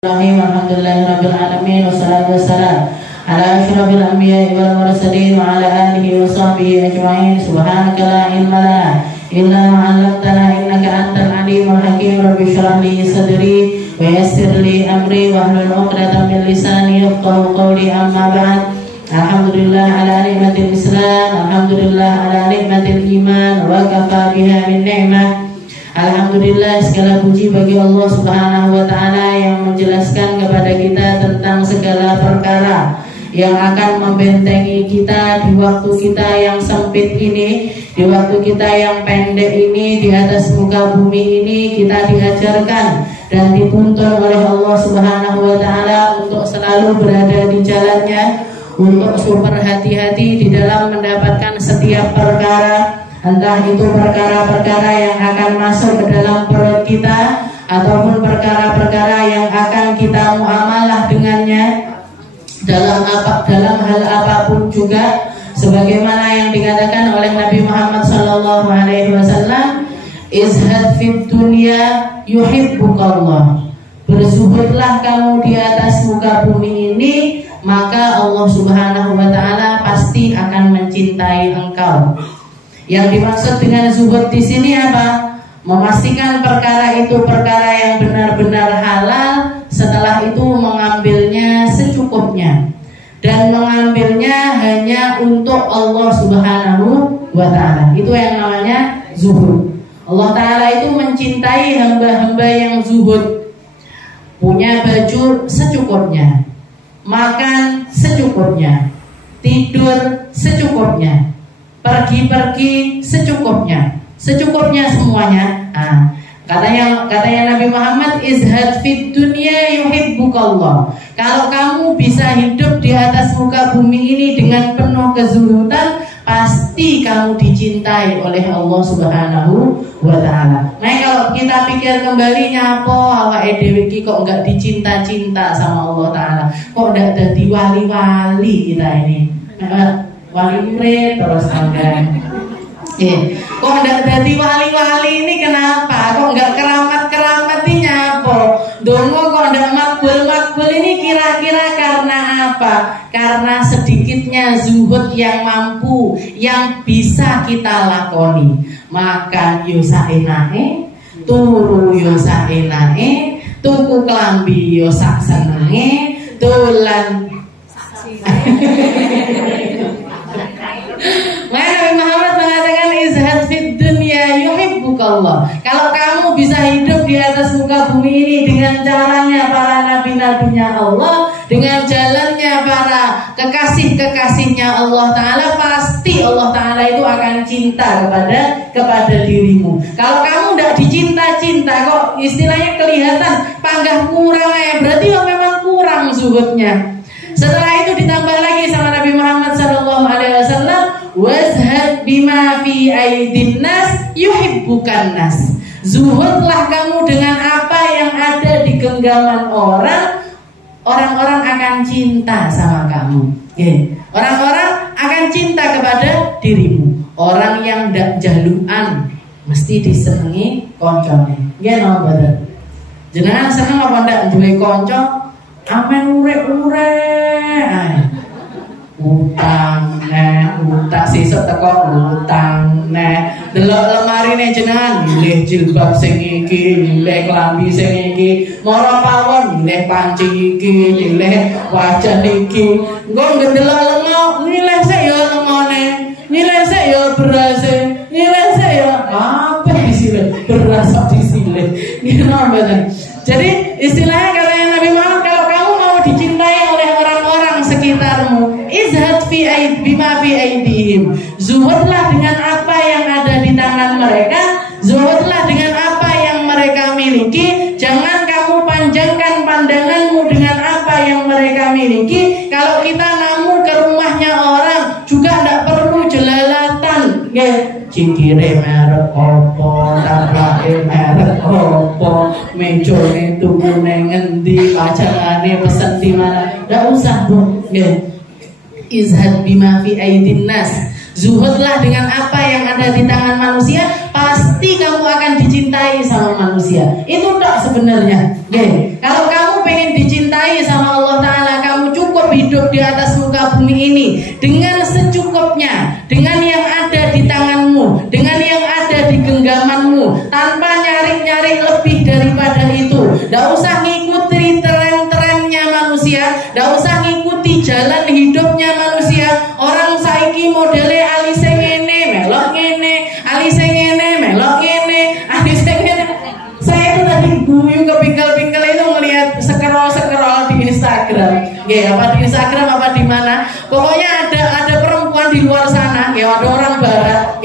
Alhamdulillahirabbil alamin wassalatu wassalamu ala asyrafil anbiya'i wal mursalin wa ala alihi wa sahbihi ajma'in. Subhanaka la ilma lana illa ma 'allamtana innaka antal alimul hakim. Rabbi shrah li sadri wa yassir li amri wahlul 'uqdatam min lisani yafqahu qawli. Amma ba'd. Alhamdulillah ala nikmatil Islam, alhamdulillah ala nikmatil iman, wa kafa biha min ni'mah. Alhamdulillah, segala puji bagi Allah Subhanahu wa ta'ala yang menjelaskan kepada kita tentang segala perkara yang akan membentengi kita di waktu kita yang sempit ini, di waktu kita yang pendek ini, di atas muka bumi ini. Kita diajarkan dan dituntun oleh Allah Subhanahu wa ta'ala untuk selalu berada di jalannya, untuk super hati-hati di dalam mendapatkan setiap perkara, entah itu perkara-perkara yang akan masuk ke dalam perut kita ataupun perkara-perkara yang akan kita muamalah dengannya dalam hal apapun juga, sebagaimana yang dikatakan oleh Nabi Muhammad SAW, izhad fid dunya yuhibbukallah. Berzuhudlah kamu di atas muka bumi ini, maka Allah Subhanahu wa ta'ala pasti akan mencintai engkau. Yang dimaksud dengan zuhud di sini apa? Memastikan perkara itu perkara yang benar-benar halal, setelah itu mengambilnya secukupnya dan mengambilnya hanya untuk Allah Subhanahu wa ta'ala. Itu yang namanya zuhud. Allah ta'ala itu mencintai hamba-hamba yang zuhud. Punya baju secukupnya, makan secukupnya, tidur secukupnya, pergi-pergi secukupnya semuanya. Katanya Nabi Muhammad, izhad fid dunya yuhibbukallah. Kalau kamu bisa hidup di atas muka bumi ini dengan penuh kezuhudan, pasti kamu dicintai oleh Allah Subhanahu wa ta'ala. Nah, kalau kita pikir kembali, nyapo awake dhewe iki kok enggak dicinta-cinta sama Allah ta'ala, kok enggak jadi wali-wali kita ini, wali murid terus sampean. Kok enggak jadi wali-wali ini kenapa? Kok enggak keramat-keramat ini nyapo? Dongo kok enggak makbul-makbul ini kira-kira karena apa? Karena sedikitnya zuhud yang mampu, yang bisa kita lakoni. Makan yo saenake, turu yo saenake, tuku klambi yo sak senenge, dolan Nabi Muhammad mengatakan izhad fid dunya yuhibbukallah. Kalau kamu bisa hidup di atas muka bumi ini dengan caranya para nabi-nabinya Allah, dengan jalannya para kekasih-kekasihnya Allah ta'ala, pasti Allah ta'ala itu akan cinta kepada dirimu. Kalau kamu tidak dicinta-cinta, kok istilahnya kelihatan panggah kurang, berarti memang kurang zuhudnya. Setelah itu ditambah lagi sama Nabi Muhammad SAW, wazhad bima fi aidin nas yuhibbukan nas. Zuhudlah kamu dengan apa yang ada di genggaman orang-orang akan cinta sama kamu. Orang-orang akan cinta kepada dirimu. Orang yang ndak jalukan mesti disenengi koncone. Nggih napa mboten? Jenengan seneng apa ndak duwe kanca? Amen urek-urek. Utang sesuk teko utang delok lemarine jenengan, milih jilbab sing iki, milih klambi sing iki, mara pawon milih panci iki, milih wajan iki. Engko ndelok lengo, milih sik ya lengone, milih sik ya berase, milih sik ya apa disilih, beras kok disilih. Ngene mboten. Jadi istilahnya katanya Nabi Muhammad, kalau kamu mau dicintai oleh orang-orang sekitarmu, izhad bima fi aidihim. Zuhudlah dengan apa yang ada di tangan mereka, zuhudlah dengan apa yang mereka miliki. Jangan kamu panjangkan pandanganmu dengan apa yang mereka miliki. Kalau kita namu ke rumahnya orang juga tidak perlu jelalatan. Cingkire merek opo, tablake merek opo, mejone tukune ngendi, pajangane pesen di mana. Tidak usah, Bu. Izhad bima fi aidin nas. Zuhudlah dengan apa yang ada di tangan manusia, pasti kamu akan dicintai sama manusia. Itu tak sebenarnya. Kalau kamu pengen bumi ini dengan secukupnya, dengan yang ada di tanganmu, dengan yang ada di genggamanmu, tanpa nyari-nyari lebih daripada itu. Tidak usah ngikuti tren-trennya manusia, tidak usah ngikuti jalan hidupnya manusia. Orang saiki modelnya alise ngene, melok ngene, alise ngene, melok ngene, alise ngene. Saya itu tadi guyu kepingkel-pingkel itu melihat scroll di Instagram. Apa di Instagram apa di mana? Pokoknya ada perempuan di luar sana, ada orang barat,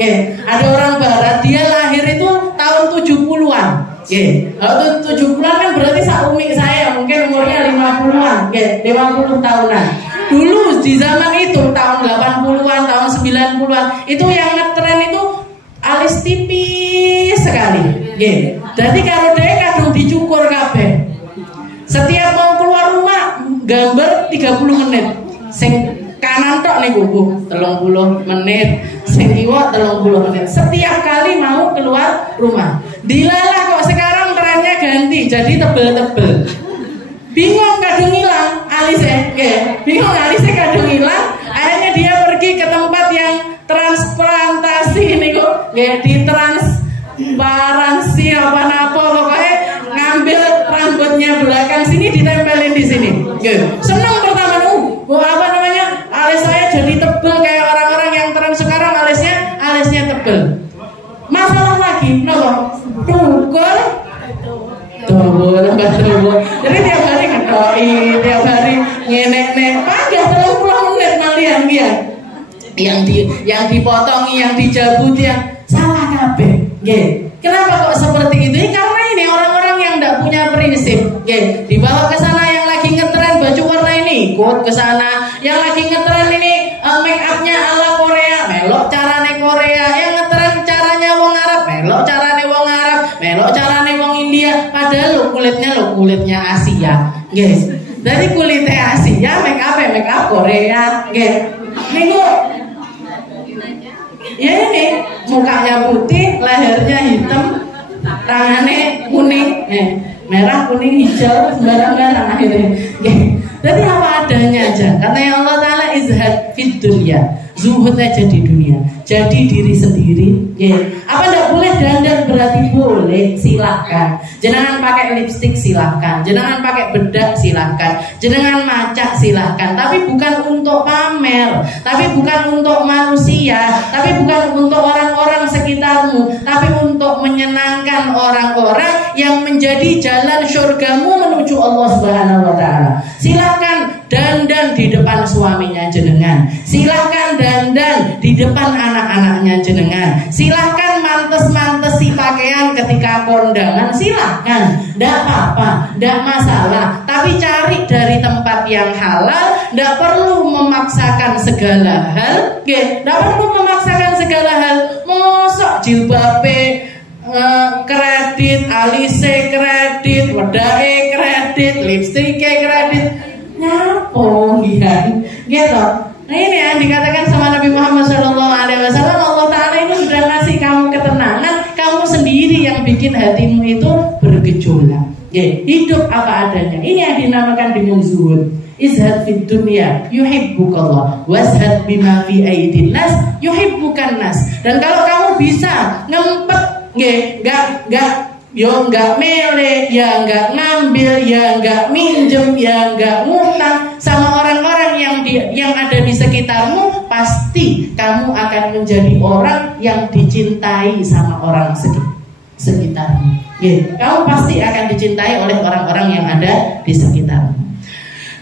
ada orang barat, dia lahir itu tahun 70-an. Kalau 70-an kan berarti saumik saya, mungkin umurnya 50-an, 50 tahunan. Dulu di zaman itu tahun 80-an, tahun 90-an, itu yang ngetren itu alis tipis sekali. Jadi kalau dia kadung dicukur kabeh. Setiap mau keluar rumah gambar 30 menit. Sing kanan tok niku 30 menit, sing kiwa 30 menit. Setiap kali mau keluar rumah. Dilalah kok sekarang trennya ganti jadi tebel-tebel. Bingung kadung hilang alisnya, bingung alisnya kadung hilang. Akhirnya dia pergi ke tempat yang transplantasi niku, di transparansi apa pokoknya ngambil rambutnya belakang sini ditempelin di sini. Senang pertama apa namanya? Alis saya jadi tebel kayak orang-orang yang tren sekarang alisnya tebel. Masalah lagi, tukul. Jadi tiap hari ngedoi, tiap hari ngenek-nek, pagah 30 menit malian dia. Yang dipotongi, yang dijabuti, yang salah kabeh. Kenapa kok seperti itu? Karena ini orang-orang yang tidak punya prinsip. Dibawa ke sana yang lagi ngetren baju warna ini, ikut ke sana. Yang lagi ngetren ini make upnya ala Korea, melok carane Korea. Yang ngetren caranya wong Arab, melok carane wong Arab, melok carane wong India. Padahal kulitnya Asia. Dari kulitnya Asia, make up Korea. Minggu. Ya ini mukanya putih, lehernya hitam, tangannya kuning, merah, kuning, hijau, sembarang-barang akhirnya. Jadi apa adanya aja. Karena Allah Ta'ala izhad fid dunya, zuhud aja di dunia, jadi diri sendiri. Apa tidak boleh dandan? Berarti boleh, silahkan. Jenengan pakai lipstik silahkan, jenengan pakai bedak silahkan, jenengan macak silahkan. Tapi bukan untuk pamer, tapi bukan untuk manusia, tapi bukan untuk orang-orang sekitarmu, tapi untuk menyenangkan orang-orang yang menjadi jalan syurgamu menuju Allah Subhanahu Wa Ta'ala. Silahkan dandan di depan suaminya jenengan, silahkan dandan di depan anak-anaknya jenengan, silahkan mantes-mantesi pakaian ketika kondangan, silahkan, tidak apa-apa, tidak masalah. Tapi cari dari tempat yang halal, tidak perlu memaksakan segala hal, tidak perlu memaksakan segala hal. Mosok jilbabe kredit, alise kredit, wedake kredit, lipstike kredit, nyapong gitu. Nah ini yang dikatakan sama Nabi Muhammad SAW, Allah Ta'ala itu sudah ngasih kamu ketenangan, kamu sendiri yang bikin hatimu itu bergejolak. Hidup apa adanya. Ini yang dinamakan dengan zuhud. Izhad fid dunya yuhibbukallah, wazhad bima fi aidin nas yuhibbukan nas. Dan kalau kamu bisa ngempet, nggak mele, ya nggak ngambil, ya nggak minjem, ya nggak ngutang sama orang-orang yang ada di sekitarmu, pasti kamu akan menjadi orang yang dicintai sama orang sekitarmu. Kamu pasti akan dicintai oleh orang-orang yang ada di sekitarmu.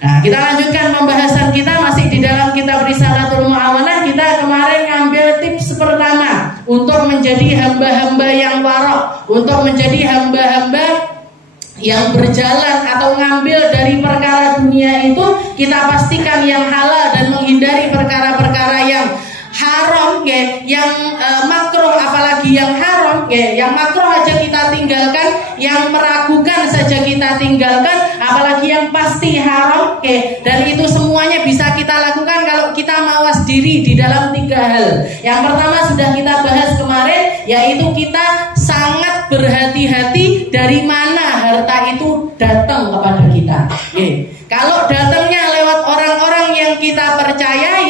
Nah, kita lanjutkan pembahasan kita masih di dalam kitab Risalatul Mu'awanah. Kita kemarin ngambil tips pertama untuk menjadi hamba-hamba yang warok, untuk menjadi hamba-hamba yang berjalan atau ngambil dari perkara dunia itu, kita pastikan yang halal dan menghindari perkara-perkara yang haram, yang makruh, apalagi yang haram, yang makruh aja kita tinggalkan, yang meragukan saja kita tinggalkan, apalagi yang pasti haram, dan itu semuanya bisa kita lakukan kalau kita mawas diri di dalam 3 hal. Yang pertama sudah kita bahas kemarin, yaitu kita sangat berhati-hati dari mana harta itu datang kepada kita. Kalau datangnya lewat orang-orang yang kita percayai,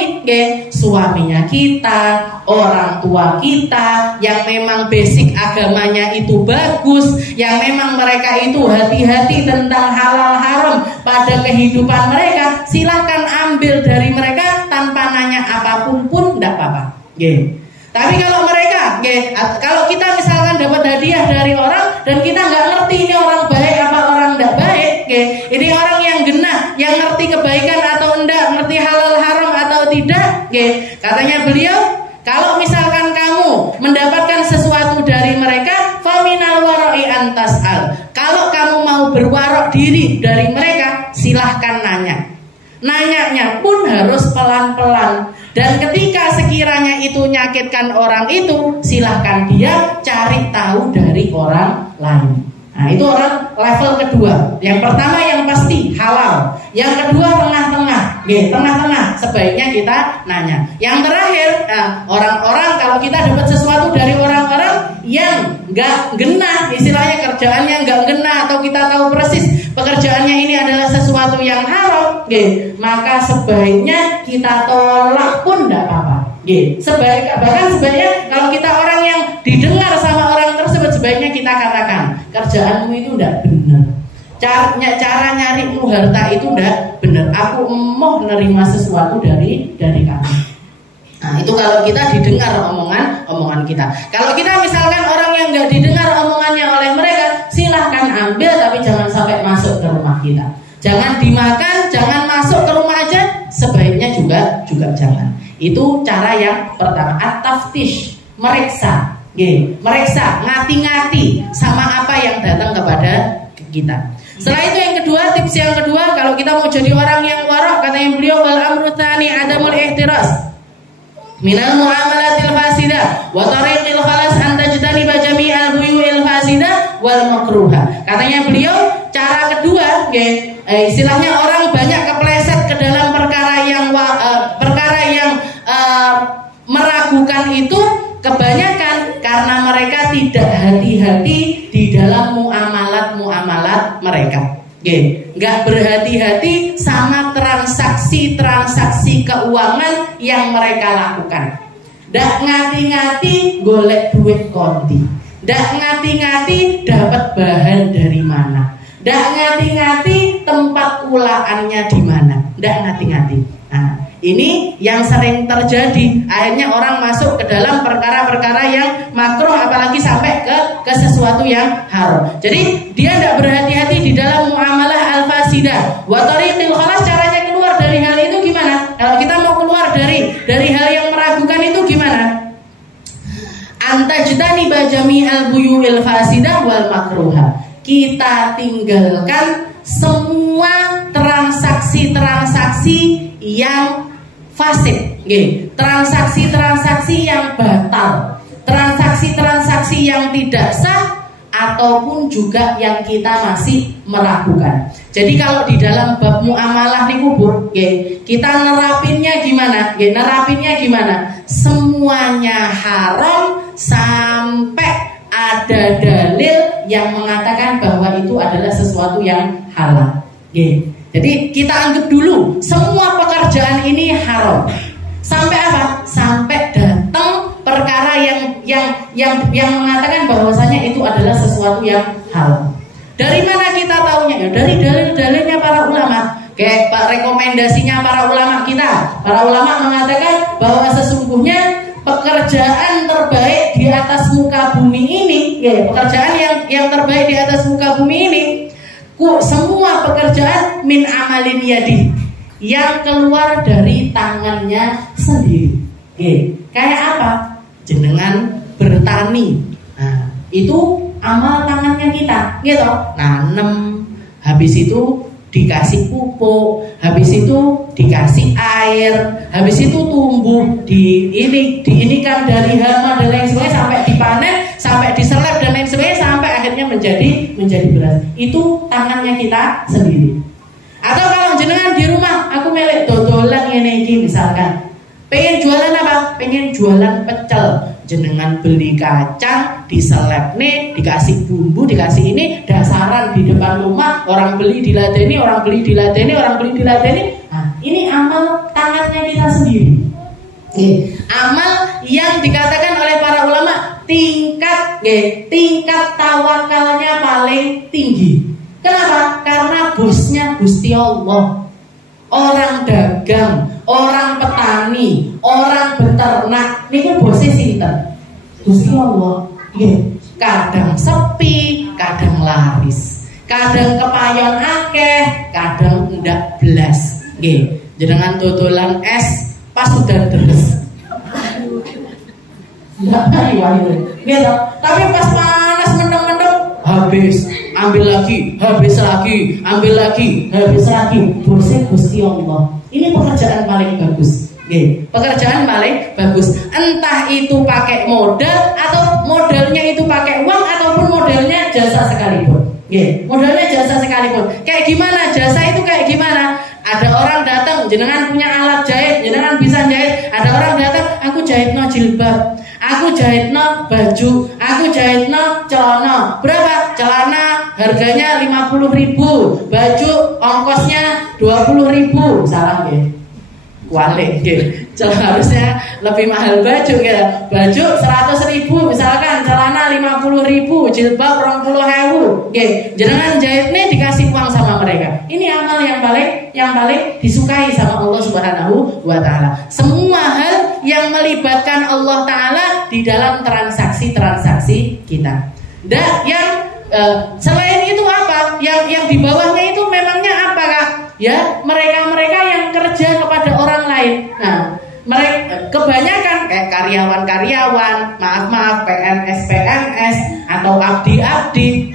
suaminya kita, orang tua kita yang memang basic agamanya itu bagus, yang memang mereka itu hati-hati tentang halal haram pada kehidupan mereka, silahkan ambil dari mereka tanpa nanya apapun pun tidak apa-apa. Tapi kalau mereka, kalau kita misalkan dapat hadiah dari orang dan kita nggak ngerti ini orang baik apa orang tidak baik, ini orang yang genah, yang ngerti kebaikan atau enggak, ngerti halal haram atau tidak, katanya beliau, kalau misalkan kamu mendapatkan sesuatu dari mereka, faminal wara'i antas'al. Kalau kamu mau berwarok diri dari mereka, silahkan nanya. Nanyanya pun harus pelan-pelan. Dan ketika sekiranya itu nyakitkan orang itu, silahkan dia cari tahu dari orang lain. Nah, itu orang level kedua. Yang pertama yang pasti halal. Yang kedua tengah-tengah. Tengah-tengah sebaiknya kita nanya. Yang terakhir, orang-orang kalau kita dapat sesuatu dari orang-orang yang nggak genah, istilahnya kerjaannya nggak genah, atau kita tahu persis pekerjaannya ini adalah sesuatu yang haram, maka sebaiknya kita tolak pun tidak apa-apa. Bahkan sebaiknya kalau kita orang yang didengar sama orang tersebut, sebaiknya kita katakan, kerjaanmu itu tidak benar, cara nyarimu harta itu tidak benar, aku mau nerima sesuatu dari kamu. Nah, itu kalau kita didengar omongan kita. Kalau kita misalkan orang yang nggak didengar omongannya oleh mereka, silahkan ambil, tapi jangan sampai masuk ke rumah kita. Jangan dimakan, jangan masuk ke rumah aja, sebaiknya juga jangan. Itu cara yang pertama, at-taftish, meriksa, meriksa, ngati-ngati sama apa yang datang kepada kita. Setelah itu yang kedua, tips yang kedua, kalau kita mau jadi orang yang warok, kata yang beliau, wal amru tsani adamul ihtiras minal muamalatil fasidah wa tariqil khalas an tajtaniba jami'al buyu'il fasidah wal makruha. Katanya beliau, cara kedua, istilahnya orang banyak kepleset ke dalam perkara yang meragukan itu kebanyakan karena mereka tidak hati-hati di dalam muamalat mereka. Nggak berhati-hati sama transaksi keuangan yang mereka lakukan. Nggak ngati-ngati golek duit konti. Nggak ngati-ngati dapat bahan dari mana. Nggak ngati-ngati tempat ulaannya di mana. Nggak ngati-ngati. Nah, ini yang sering terjadi. Akhirnya orang masuk ke dalam perkara-perkara yang makruh, apalagi sampai ke sesuatu yang haram. Jadi dia tidak berhati-hati di dalam muamalah al-fasidah. Wa tariqil khalas, caranya keluar dari hal itu gimana? Kalau kita mau keluar dari hal yang meragukan itu gimana? Antajtaniba jami'al buyu'il fasidah wal makruha. Kita tinggalkan semua transaksi yang fasid, transaksi yang batal, transaksi yang tidak sah, ataupun juga yang kita masih meragukan. Jadi kalau di dalam bab muamalah nih kubur, kita nerapinnya gimana? Semuanya haram sampai ada dalil yang mengatakan bahwa itu adalah sesuatu yang halal. Jadi kita anggap dulu semua pekerjaan ini haram. Sampai apa? Sampai datang perkara yang mengatakan bahwasanya itu adalah sesuatu yang halal. Dari mana kita tahunya? Ya, dari dalil-dalilnya para ulama. Kayak rekomendasinya para ulama kita. Para ulama mengatakan bahwa sesungguhnya pekerjaan terbaik di atas muka bumi ini, pekerjaan yang terbaik di atas muka bumi ini, semua pekerjaan min amalin yadi, yang keluar dari tangannya sendiri. Kayak apa? Jenengan bertani. Nah, itu amal tangannya kita, gitu. Nanem, habis itu dikasih pupuk, habis itu dikasih air, habis itu tumbuh, diinikan dari hama dan lain sebagainya, sampai dipanen, sampai diseleb dan lain sebagainya, sampai akhirnya menjadi beras. Itu tangannya kita sendiri. Atau kalau jenengan di rumah, aku milik dodolan ini misalkan, pengen jualan apa? Pengen jualan pecel. Jenengan beli kacang, diseleb nih, dikasih bumbu, dikasih ini, dasaran di depan rumah, orang beli diladeni. Nah, ini amal tangannya kita sendiri. Amal yang dikatakan oleh para ulama tingkat tawakalnya paling tinggi. Kenapa? Karena bosnya Gusti Allah. Orang dagang, orang petani, orang beternak, niku bosnya sinten? Gusti Allah. Kadang sepi, kadang laris. Kadang kepayon akeh, kadang ndak blas. Jenengan dodolan es pas udah deres. Gitu. Tapi pas panas mendem-mendem habis, ambil lagi, habis lagi, ambil lagi, habis lagi. Bosnya Gusti Allah. Ini pekerjaan paling bagus. Pekerjaan paling bagus. Entah itu pakai modal atau modalnya itu pakai uang ataupun modalnya jasa sekalipun. Modalnya jasa sekalipun. Kayak gimana jasa itu kayak gimana? Ada orang datang, jenengan punya alat jahit, jenengan bisa jahit. Ada orang datang, aku jahitno jilbab, aku jahitno baju, aku jahitno celana. Berapa? Celana harganya 50.000, baju ongkosnya 20.000. Salah ya? Kualik harusnya lebih mahal baju ya. Baju 100.000 misalkan, celana 50.000, jilbab 20.000. Jenengan jahitnya dikasih uang sama mereka. Ini amal yang paling disukai sama Allah Subhanahu wa taala. Semua hal yang melibatkan Allah taala di dalam transaksi kita. Dan yang selain itu apa? Yang di bawahnya itu memangnya apa, Kak? Ya, mereka yang kerja kepada orang lain. Nah, mereka kebanyakan kayak karyawan-karyawan, maaf PNS atau abdi-abdi.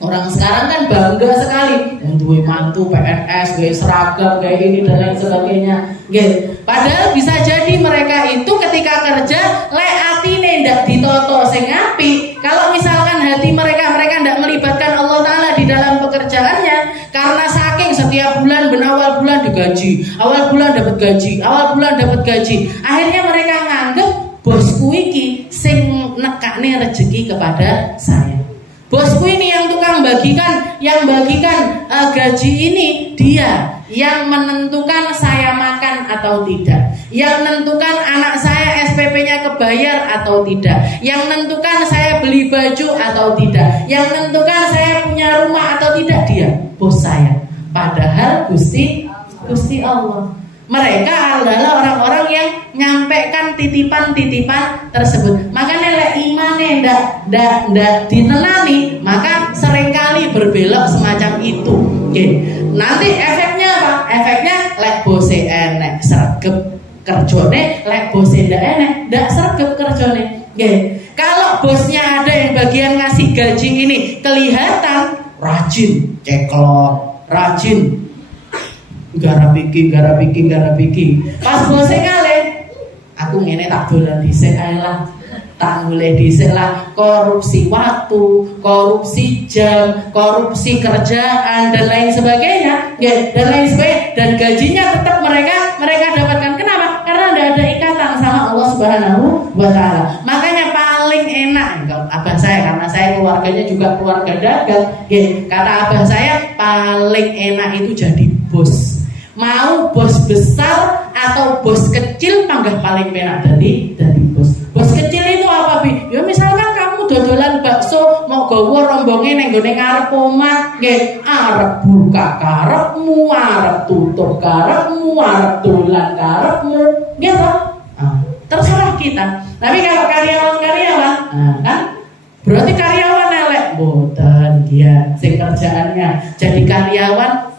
Orang sekarang kan bangga sekali duwe mantu PNS, duwe seragam kayak ini dan lain sebagainya. Padahal bisa jadi mereka itu ketika kerja lek atine ndak ditoto sing apik. Kalau misalkan hati mereka ndak melibatkan Allah taala di dalam pekerjaannya, karena saking setiap bulan awal bulan digaji, awal bulan dapat gaji, akhirnya mereka nganggep bosku iki sing nekakne rezeki kepada saya. Bosku ini yang tukang bagikan, gaji ini dia yang menentukan saya makan atau tidak, yang menentukan anak saya SPP-nya kebayar atau tidak, yang menentukan saya beli baju atau tidak, yang menentukan saya punya rumah atau tidak, dia bos saya. Padahal Gusti Allah. Mereka adalah orang-orang yang nyampaikan titipan-titipan tersebut. Makanya lek imane ndak ditenani, maka seringkali berbelok semacam itu. Nanti efeknya apa? Efeknya lek bose enek sregep kerjone, lek bose ndak enek ndak sregep kerjone. Kalau bosnya ada yang bagian ngasih gaji ini kelihatan rajin, ceklok, rajin gara piki. Pas bose kali, aku ngene tak dolan dhisik ae lah. Tak mulai dhisik lah, korupsi waktu, korupsi jam, korupsi kerjaan dan lain sebagainya. Dan gajinya tetap mereka dapatkan. Kenapa? Karena tidak ada ikatan sama Allah Subhanahu wa taala. Makanya paling enak kalau abah saya, karena saya keluarganya juga keluarga dagang. Kata abah saya paling enak itu jadi bos. Mau bos besar atau bos kecil, panggah paling penak dari bos. Bos kecil itu apa, Bi? Ya misalkan kamu dodolan bakso mau gawa rombonge ning gone ngarep omah, arep buka karepmu, arep tutup karepmu, arep dolan karepmu, gitu. Terserah kita. Tapi kalau karyawan, kan berarti karyawan elek, mboten dia sing kerjaannya jadi karyawan.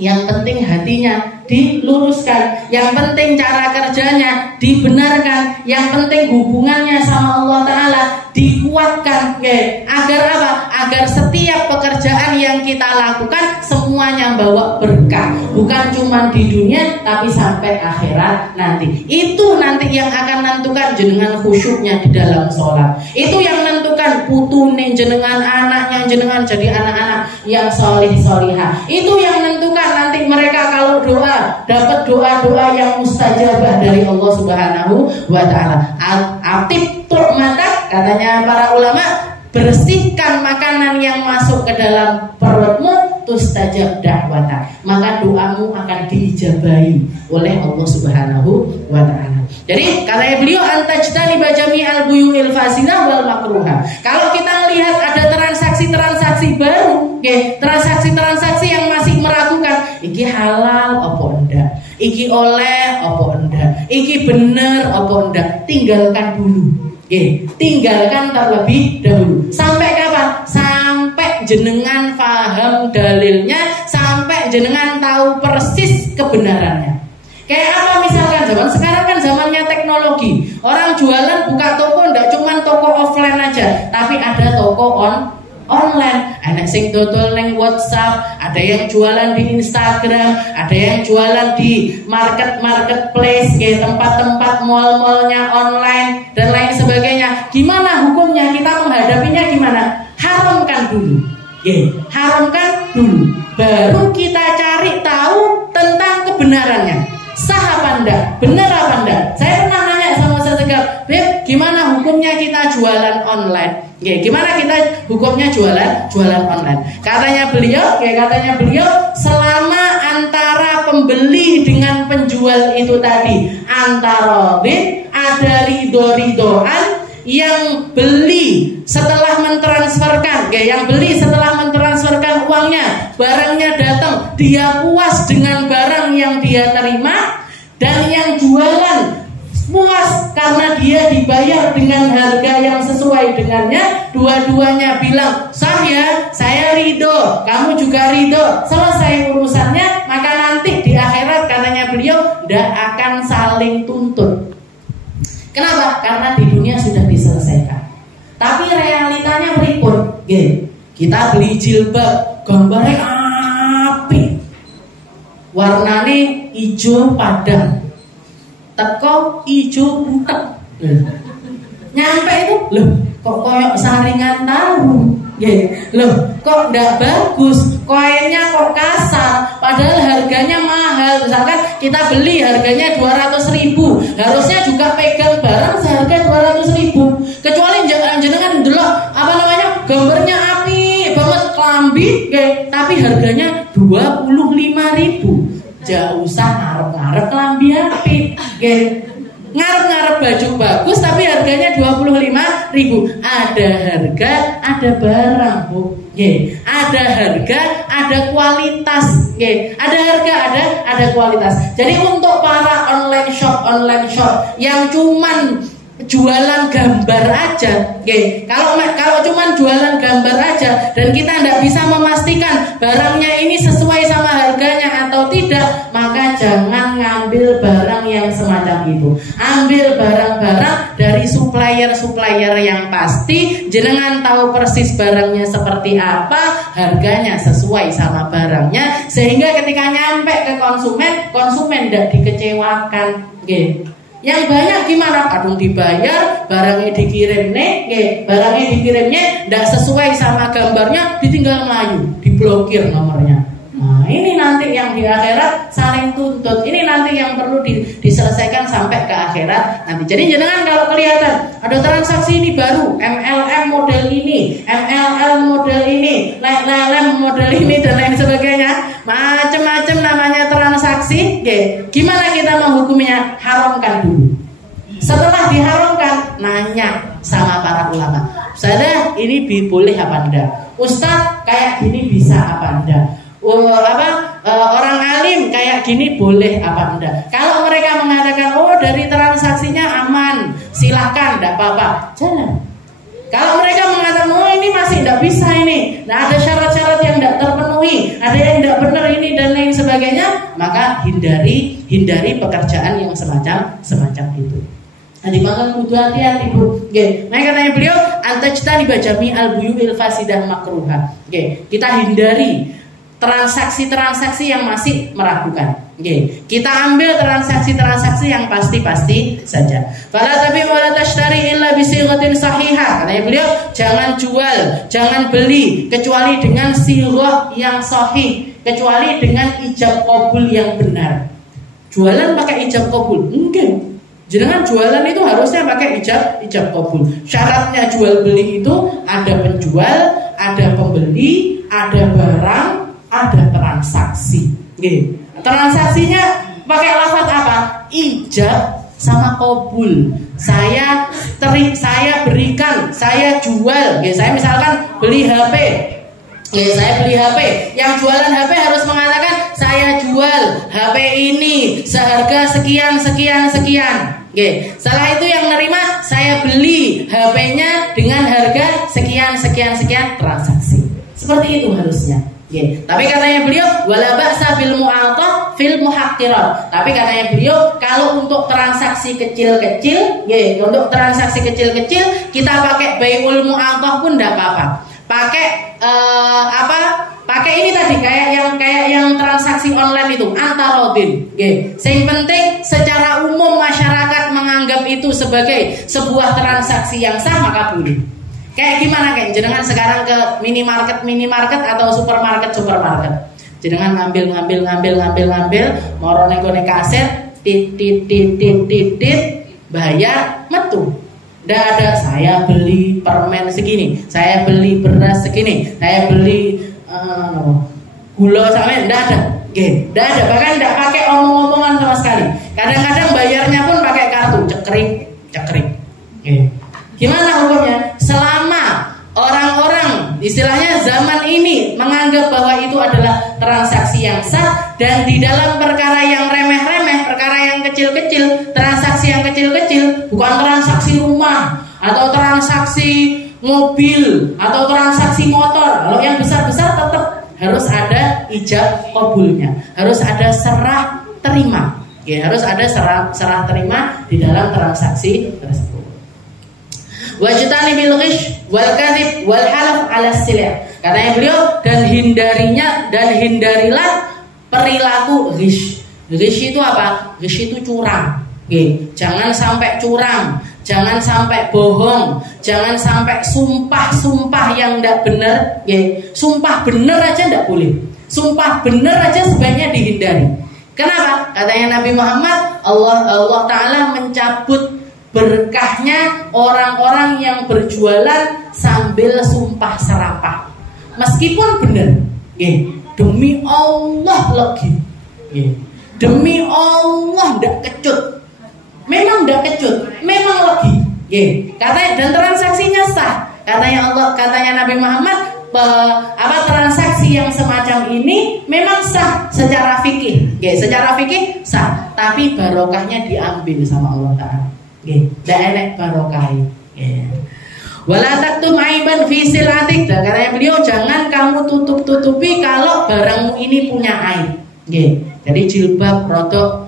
Yang penting hatinya diluruskan, yang penting cara kerjanya dibenarkan, yang penting hubungannya sama Allah Ta'ala dikuatkan. Agar apa? Agar setiap pekerjaan yang kita lakukan semuanya bawa berkah, bukan cuma di dunia tapi sampai akhirat nanti. Itu nanti yang akan menentukan jenengan khusyuknya di dalam sholat. Itu yang menentukan putune jenengan, anaknya jenengan jadi anak-anak yang solih-solihah. Itu yang menentukan nanti mereka kalau doa dapat doa-doa yang mustajabah dari Allah Subhanahu wa taala. Atib tu'matak, katanya para ulama, bersihkan makanan yang masuk ke dalam perutmu, tustajab da'watak, maka doamu akan diijabahi oleh Allah Subhanahu wa taala. Jadi katanya beliau antajtani bajami'al buyu'il fasidah wal makruha. Kalau kita lihat ada transaksi-transaksi baru, transaksi-transaksi yang masih meragukan, iki halal apa enggak, iki oleh apa enggak, iki bener apa enggak, tinggalkan dulu. Tinggalkan terlebih dahulu. Sampai kapan? Sampai jenengan paham dalilnya, sampai jenengan tahu persis kebenarannya. Kayak apa misalkan zaman sekarang kan zamannya teknologi. Orang jualan buka toko enggak cuma toko offline aja, tapi ada toko online. Ada sing dodol neng WhatsApp, ada yang jualan di Instagram, ada yang jualan di marketplace, tempat-tempat mall-mallnya online dan lain sebagainya. Gimana hukumnya? Kita menghadapinya gimana? Haramkan dulu. Haramkan dulu. Baru kita cari tahu tentang kebenarannya. Sah apa enggak? Benar apa enggak? Saya pernah nanya sama sesegar, Beb, gimana hukumnya kita jualan online? Gimana kita hukumnya jualan online? Katanya beliau, selama antara pembeli dengan penjual itu tadi antara ada ridho-ridhoan, yang beli setelah mentransferkan, yang beli setelah mentransferkan uangnya, barangnya datang, dia puas dengan barang yang dia terima, dan yang jualan puas karena dia dibayar dengan harga yang sesuai dengannya. Dua-duanya bilang, sah ya, saya ridho, kamu juga ridho, selesai urusannya. Maka nanti di akhirat katanya beliau tidak akan saling tuntut. Kenapa? Karena di dunia sudah diselesaikan. Tapi realitanya berikut, kita beli jilbab, gambarnya api, warnanya hijau padam, teko hijau butek. Nyampe itu, loh kok koyok saringan tahu, loh kok ndak bagus, koinnya kok kasar, padahal harganya mahal. Misalkan kita beli harganya 200.000, harusnya juga pegang barang seharga 200.000. Kecuali jenengan delok gambarnya api banget klambi, tapi harganya 25.000. Jauh usah ngarep-ngarep klambi api, ngarep-ngarep baju bagus tapi harganya 25.000. Ada harga, ada barang, Bu. Ada harga, ada kualitas. Ada harga, ada kualitas. Jadi untuk para online shop yang cuman jualan gambar aja, kalau cuman jualan gambar aja dan kita tidak bisa memastikan barangnya ini sesuai sama harganya atau tidak, maka jangan ngambil barang yang semacam itu. Ambil barang-barang dari supplier yang pasti, jenengan tahu persis barangnya seperti apa, harganya sesuai sama barangnya, sehingga ketika nyampe ke konsumen tidak dikecewakan. Yang banyak gimana? Kadung dibayar, barangnya dikirimnya tidak sesuai sama gambarnya, ditinggal melayu, diblokir nomornya. Nah ini nanti yang di akhirat saling tuntut. Ini nanti yang perlu diselesaikan sampai ke akhirat nanti. Jadi jangan kalau kelihatan ada transaksi ini baru, MLM model ini, MLL model ini, LLM model ini dan lain sebagainya, macam-macam namanya transaksi. Gimana kita menghukumnya? Haramkan dulu. Setelah diharamkan, nanya sama para ulama, Ustaz, ini boleh apa enggak? Ustaz, kayak gini bisa apa enggak? Orang alim kayak gini boleh apa enggak? Kalau mereka mengatakan dari transaksinya aman, silahkan, enggak apa-apa, jalan. Kalau mereka mengatakan ini masih enggak bisa ini, nah ada syarat-syarat yang enggak terpenuhi, ada yang enggak benar ini dan lain sebagainya, maka hindari pekerjaan yang semacam itu. Nah, dimakan kudu hati-hati, Bu. Nah, katanya beliau antajtani bajami al-buyu'il fasidah makruha. Kita hindari transaksi-transaksi yang masih meragukan. Kita ambil transaksi-transaksi yang pasti-pasti saja. Fala tabi wala tashtari illa bisighatin sahihah. Katanya beliau, jangan jual, jangan beli kecuali dengan sighah yang sahih, kecuali dengan ijab qabul yang benar. Jualan pakai ijab qabul? Enggak. Jangan jualan itu harusnya pakai ijab qabul. Syaratnya jual beli itu ada penjual, ada pembeli, ada barang, ada transaksi. Transaksinya pakai lafaz apa? Ijab sama qabul. Saya berikan, saya jual. Ya, saya misalkan beli HP. Ya, saya beli HP. Yang jualan HP harus mengatakan saya jual HP ini seharga sekian. Oke, setelah itu yang nerima saya beli HP-nya dengan harga sekian transaksi. Seperti itu harusnya. Oke, tapi katanya beliau wala ba'sa bil mu'atah fil muhaqqirat. Tapi katanya beliau kalau untuk transaksi kecil-kecil, untuk transaksi kecil-kecil kita pakai bai'ul mu'atah pun enggak apa-apa. Pakai ini tadi kayak yang transaksi online itu antarodin. Yang penting secara umum masyarakat menganggap itu sebagai sebuah transaksi yang sah maka boleh. Kayak gimana kayak jenengan sekarang ke minimarket atau supermarket. Jenengan ngambil moro ning gone kaset tit bayar metu. Nggak ada saya beli permen segini, saya beli beras segini, saya beli gula sama nggak ada. Nggak ada, bahkan nggak pakai omong-omongan sama sekali. Kadang-kadang bayarnya pun pakai kartu cekrik. Gimana hukumnya? Selama orang-orang istilahnya zaman ini menganggap bahwa itu adalah transaksi yang sah dan di dalam perkara yang remeh-remeh, perkara yang kecil-kecil, transaksi yang kecil-kecil, bukan transaksi rumah atau transaksi mobil atau transaksi motor. Kalau yang besar-besar tetap harus ada ijab qabulnya, harus ada serah terima. Harus ada serah terima di dalam transaksi tersebut. Wajtani bil ghish wal kadhib wal halaf 'ala silah. Katanya beliau dan hindarilah perilaku ghish. Ghish itu apa? Ghish itu curang. Jangan sampai curang, jangan sampai bohong, jangan sampai sumpah yang tidak benar. Sumpah benar aja tidak boleh. Sumpah benar aja sebaiknya dihindari. Kenapa? Katanya Nabi Muhammad, Allah Ta'ala mencabut berkahnya orang-orang yang berjualan sambil sumpah serapah. Meskipun benar, demi Allah lagi, demi Allah tidak kecut. Memang tidak kecut, memang lagi. Katanya dan transaksinya sah. Katanya Nabi Muhammad, transaksi yang semacam ini memang sah secara fikih. Secara fikih sah, tapi barokahnya diambil sama Allah Ta'ala. Tidak enak barokai. Wala taktum aiban fi silatik. Dan katanya beliau jangan kamu tutupi kalau barangmu ini punya aib. Jadi jilbab rodok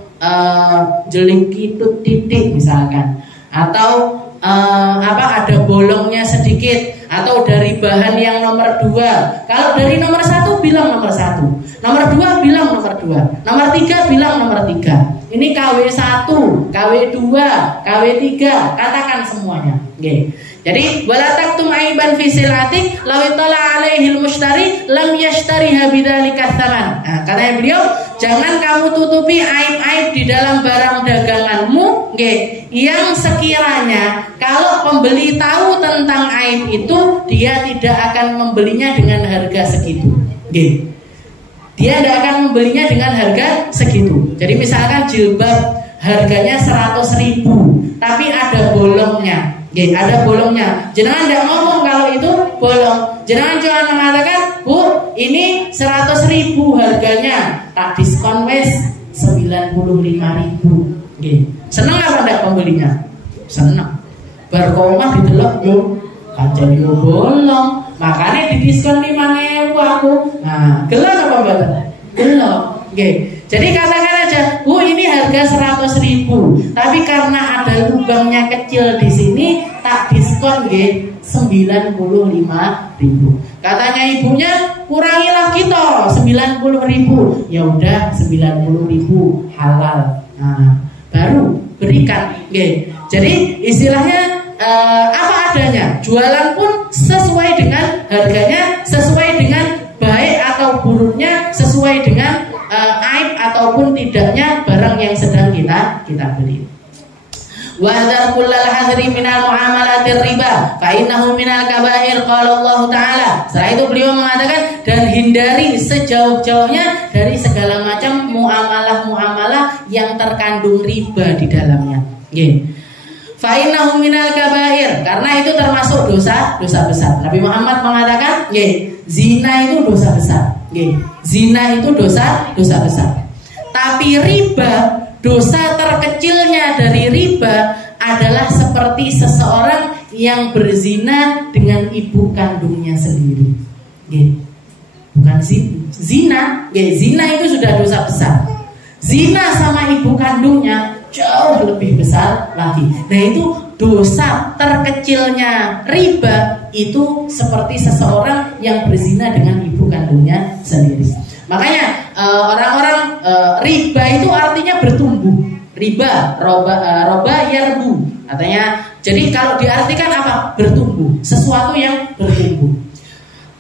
jeling kitut titik misalkan, atau ada bolongnya sedikit, atau dari bahan yang nomor 2. Kalau dari nomor 1 bilang nomor 1, nomor 2 bilang nomor 2, nomor 3 bilang nomor 3. Ini KW1, KW2, KW3, katakan semuanya. Jadi wala taktum aiban fi silatik law tala alaihil mushtari lam yashtariha bidzalika tsaman. Katanya beliau, jangan kamu tutupi aib-aib di dalam barang daganganmu, yang sekiranya kalau pembeli tahu tentang aib itu, dia tidak akan membelinya dengan harga segitu. Dia tidak akan membelinya dengan harga segitu. Jadi misalkan jilbab harganya 100.000, tapi ada bolongnya. Ada bolongnya. Jangan tidak ngomong kalau itu bolong. Jangan cuma mengatakan, Bu, ini 100.000 harganya, tak diskon wes 95.000. Seneng apa tidak pembelinya? Seneng. Berkomah didelok yo, kancen yo bolong. Makanya didiskon 5.000 aku. Nah, gelap apa mboten? Gelap. Jadi katakan aja, Bu, ini harga 100.000, tapi karena ada lubangnya kecil di sini, tak diskon 95.000. Katanya ibunya, kurangilah kita 90.000. Ya udah 90.000 halal. Nah, baru berikan. Jadi istilahnya apa adanya. Jualan pun sesuai dengan harganya, sesuai dengan baik atau buruknya, sesuai dengan aib ataupun tidaknya barang yang sedang kita beli. Wa hadzal kullal hadri minal muamalatir riba fa innahu minal kabair qala Allah Ta'ala. Setelah itu beliau mengatakan dan hindari sejauh-jauhnya dari segala macam muamalah-muamalah yang terkandung riba di dalamnya. Nggih. Fa innahu minal kabair, karena itu termasuk dosa besar. Nabi Muhammad mengatakan, nggih, zina itu dosa besar. Nggih, zina itu dosa besar. Tapi riba, dosa terkecilnya dari riba adalah seperti seseorang yang berzina dengan ibu kandungnya sendiri. Nggih. Bukan zina, nggih, zina itu sudah dosa besar. Zina sama ibu kandungnya jauh lebih besar lagi. Nah, itu dosa terkecilnya riba itu seperti seseorang yang berzina dengan ibu kandungnya sendiri. Makanya orang-orang riba itu artinya bertumbuh. Riba, roba yarbu. Artinya, jadi kalau diartikan apa? Bertumbuh, sesuatu yang bertumbuh.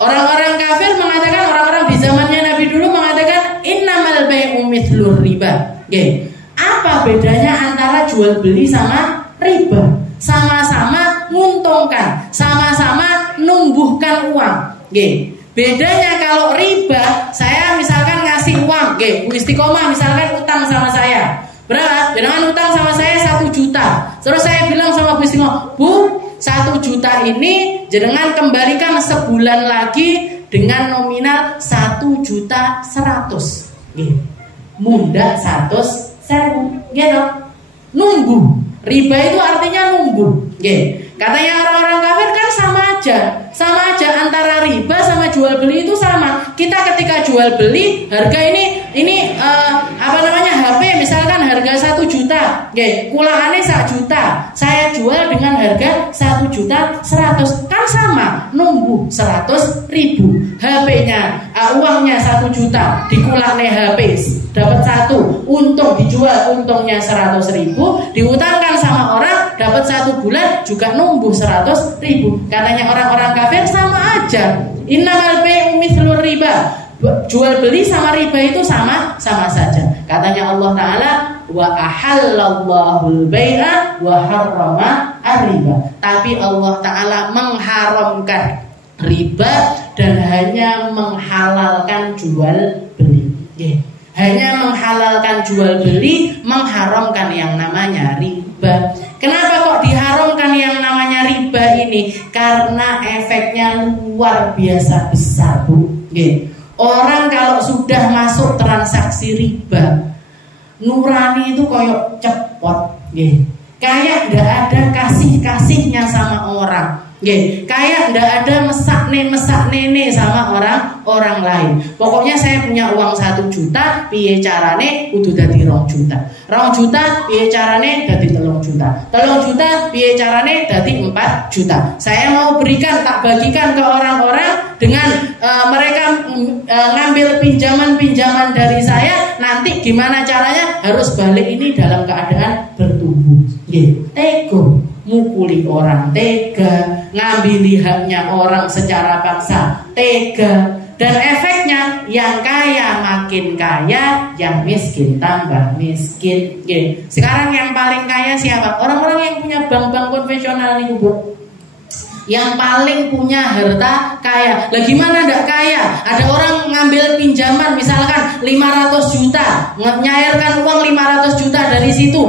Orang-orang kafir mengatakan, orang-orang di zamannya Nabi dulu mengatakan innamal bai'u mithlur riba. Oke. Apa bedanya antara jual beli sama riba? Sama-sama menguntungkan, sama-sama numbuhkan uang. Oke. Bedanya kalau riba, saya misalkan ngasih uang, oke, Bu Istiqomah misalkan utang sama saya. Berapa? Jangan utang sama saya 1 juta. Terus saya bilang sama Bu Istiqomah, Bu, 1 juta ini jenengan kembalikan sebulan lagi dengan nominal 1.100.000. Munda 100.000, gitu. Numbuh. Riba itu artinya numbuh. Katanya orang-orang kafir kan sama aja antara riba sama jual beli itu sama. Kita ketika jual beli harga ini HP misalkan harga 1 juta, kulangane 1 juta, saya jual dengan harga 1.100.000, kan sama, numbuh 100.000. HP-nya, uangnya 1 juta, dikulangane HP dapat 1, untung dijual untungnya 100.000, diutangkan sama orang dapat 1 bulan juga numbuh 100.000. Katanya orang-orang kafir sama aja. Innamal bai'u mithlur riba. Jual beli sama riba itu sama saja. Katanya Allah Ta'ala, wa ahallallahul bai'a wa harrama ar-riba. Tapi Allah Ta'ala mengharamkan riba dan hanya menghalalkan jual beli. Hanya menghalalkan jual beli, mengharamkan yang namanya riba. Kenapa kok diharamkan yang namanya riba ini? Karena efeknya luar biasa besar, Bu. Orang kalau sudah masuk transaksi riba, nurani itu koyok cepot, kayak ndak ada kasih-kasihnya sama orang. Kayak ndak ada mesak-nene sama orang lain. Pokoknya saya punya uang 1 juta, piye carane kudu dadi 2 juta. 2 juta piye carane dadi 3 juta. 3 juta piye carane dadi 4 juta. Saya mau berikan, tak bagikan ke orang-orang dengan mereka ngambil pinjaman dari saya. Nanti gimana caranya? Harus balik ini dalam keadaan bertumbuh. Tego, mukuli orang tega, ngambil haknya orang secara paksa tega, dan efeknya yang kaya makin kaya, yang miskin tambah miskin. Sekarang yang paling kaya siapa? Orang-orang yang punya bank-bank konvensional nih, Bu. Yang paling punya harta kaya. Lah gimana ndak kaya? Ada orang ngambil pinjaman misalkan 500 juta, nyairkan uang 500 juta dari situ.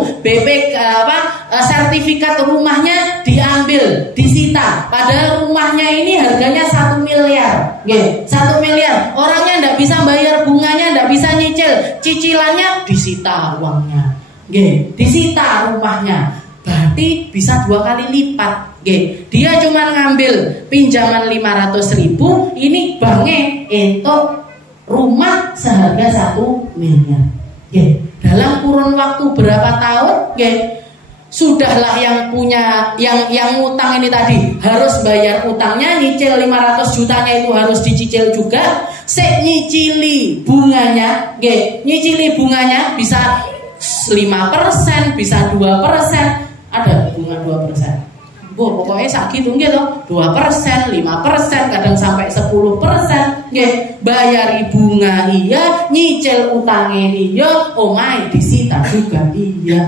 Sertifikat rumahnya diambil, disita. Padahal rumahnya ini harganya 1 miliar. 1 miliar. Orangnya ndak bisa bayar bunganya, ndak bisa nyicil. Cicilannya disita uangnya. Disita rumahnya. Berarti bisa 2 kali lipat. Dia cuma ngambil pinjaman 500.000, ini banknya untuk rumah seharga 1 miliar. Dalam kurun waktu berapa tahun? Sudahlah yang punya yang utang ini tadi harus bayar utangnya, nyicil 500 jutanya itu harus dicicil juga. Nyicili bunganya, nyicili bunganya bisa 5%, bisa 2%, ada bunga 2%. Pokoknya sakitu gitu, 2%, 5%, kadang sampai 10%. Bayari bunga iya, nyicil utangnya iya, omahe disita juga iya.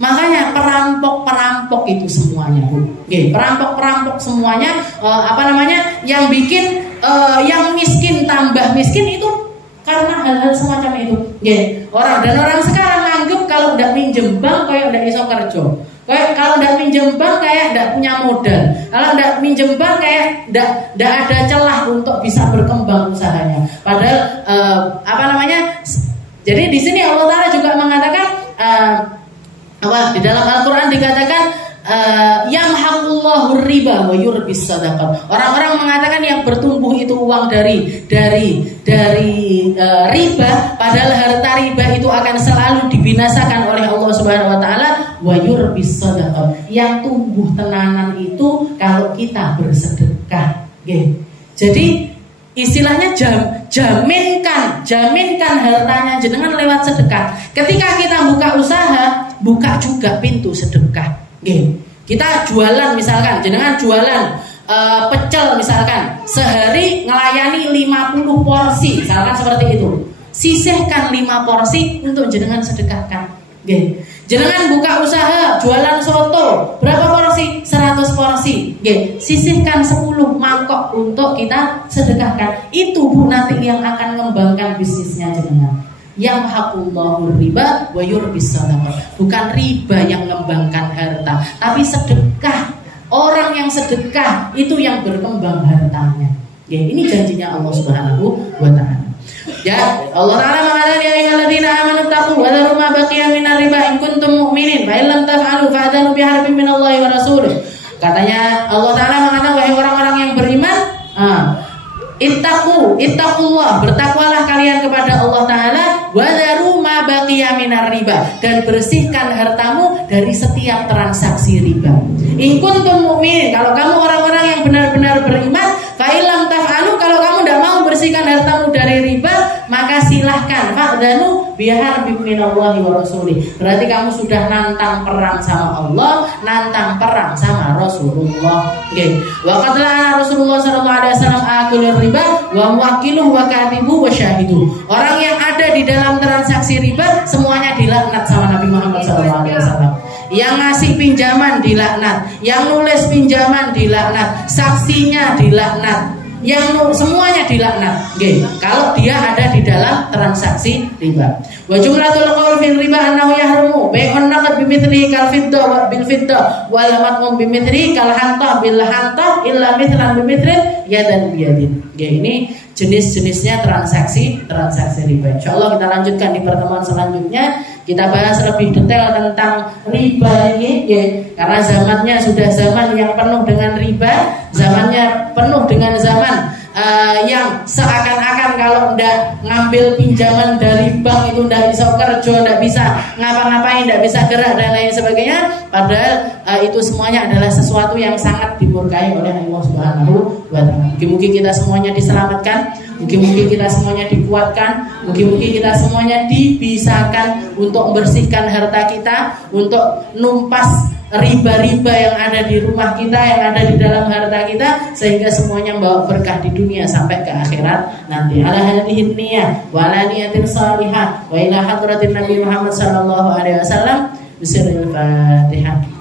Makanya perampok itu semuanya, Bu. Perampok semuanya yang bikin yang miskin tambah miskin itu karena hal-hal semacam itu. Orang sekarang nganggep kalau udah minjem bank kayak udah ndak iso kerja. Kayak kalau ndak minjem bank kayak ndak punya modal. Kalau ndak minjem bank kayak ndak ada celah untuk bisa berkembang usahanya. Padahal jadi di sini Allah Taala juga mengatakan di dalam Al-Qur'an dikatakan yamhaqullahu riba wa yurbis shadaqah. Orang-orang mengatakan yang bertumbuh itu uang dari riba, padahal harta riba itu akan selalu dibinasakan oleh Allah Subhanahu wa taala. Wa yurbis shadaqah, yang tumbuh tenanan itu kalau kita bersedekah. Jadi istilahnya jaminkan hartanya jenengan lewat sedekah. Ketika kita buka usaha, buka juga pintu sedekah. Kita jualan misalkan, jenengan jualan pecel misalkan, sehari ngelayani 50 porsi misalkan seperti itu. Sisihkan 5 porsi untuk jenengan sedekahkan. Jenengan buka usaha jualan soto, berapa porsi? 100 porsi. Sisihkan 10 mangkok untuk kita sedekahkan. Itu Bu nanti yang akan mengembangkan bisnisnya jenengan. Yamhaqullahu riba wa yurbis shadaqah. Bukan riba yang mengembangkan harta, tapi sedekah. Orang yang sedekah itu yang berkembang hartanya. Ini janjinya Allah Subhanahu wa taala. Ya, Allah Taala mengatakan ya ayyuhalladzina amanu taqu wa dharu ma baqiya minar riba in kuntum mu'minin fa illam taf'alu fa'adhanu biharbin minallahi wa rasulih. Katanya Allah Taala mengatakan wahai orang-orang yang beriman, ittaqullah, bertakwalah kalian kepada Allah Ta'ala, wadharu ma baqiya minar riba, dan bersihkan hartamu dari setiap transaksi riba. In kuntum mu'minin, kalau kamu orang-orang yang benar-benar beriman, fa illam taf'alu, kalau kamu tidak mau bersihkan hartamu dari riba, maka silahkan fa'dhanu biharbin minallahi wa rasulih. Berarti kamu sudah nantang perang sama Allah, nantang perang sama Rasulullah. Wa qad la'ana Rasulullah sallallahu alaihi wasallam akulur riba wa muwakiluhu wa katibuhu wa syahidu. Orang yang ada di dalam transaksi riba semuanya dilaknat sama Nabi Muhammad sallallahu alaihi wasallam. Yang ngasih pinjaman dilaknat, yang nulis pinjaman dilaknat, saksinya dilaknat, yang semuanya dilaknat. Kalau dia ada di dalam transaksi riba. Wa jumlatul qaul fil riba annahu yahrumu bai'un naqd bimithlihi kal fiddah wa bil fiddah wal mat'um bimithlihi kal hantah bil hantah illa mithlan bimithlin yadan biyadin. Ini jenis-jenisnya transaksi riba. Insyaallah kita lanjutkan di pertemuan selanjutnya. Kita bahas lebih detail tentang riba ini, karena zamannya sudah zaman yang penuh dengan riba, zamannya penuh dengan zaman yang seakan-akan kalau ndak ngambil pinjaman dari bank itu ndak bisa kerja, ndak bisa ngapa-ngapain, ndak bisa gerak dan lain sebagainya. Padahal itu semuanya adalah sesuatu yang sangat dimurkai oleh Allah Subhanahu wa taala. Mungkin kita semuanya diselamatkan, mungkin kita semuanya dikuatkan, mungkin kita semuanya dibisakan untuk membersihkan harta kita, untuk numpas riba-riba yang ada di rumah kita, yang ada di dalam harta kita, sehingga semuanya membawa berkah di dunia sampai ke akhirat nanti. Ala hadhihi niyyah wa ala niyatin salihah wa ila hadratin Nabi Muhammad sallallahu alaihi wasallam. Bismillahirrahmanirrahim.